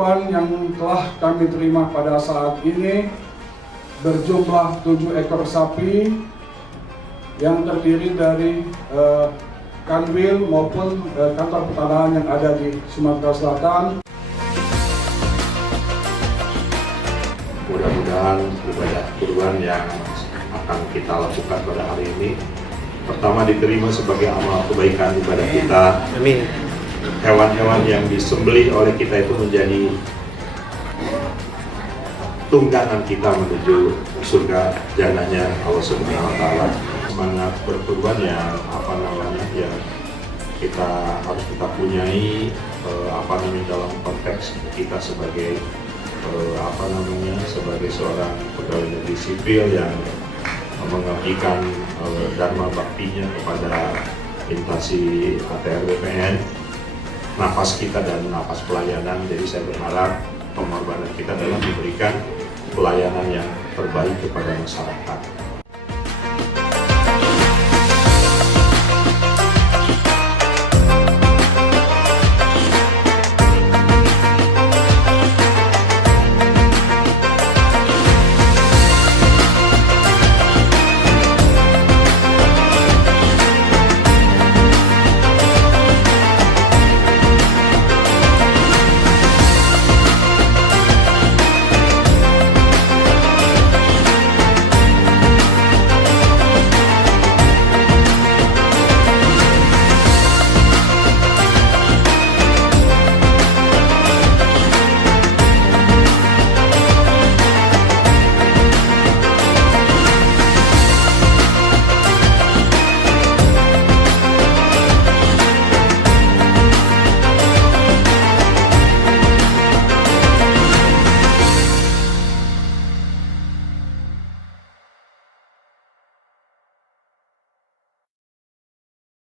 kurban yang telah kami terima pada saat ini berjumlah 7 ekor sapi yang terdiri dari kanwil maupun kantor pertanahan yang ada di Sumatera Selatan. Mudah-mudahan ibadah kurban yang akan kita lakukan pada hari ini pertama diterima sebagai amal kebaikan ibadah kita. Amin. Hewan-hewan yang disembelih oleh kita itu menjadi tunggangan kita menuju surga jannahnya Allah Subhanahu wa taala. Semangat berkurban yang yang kita harus kita punyai dalam konteks kita sebagai sebagai seorang pegawai negeri sipil yang mengabdikan dharma baktinya kepada instansi ATR BPN, nafas kita dan nafas pelayanan. Jadi saya berharap pengorbanan kita dalam memberikan pelayanan yang terbaik kepada masyarakat.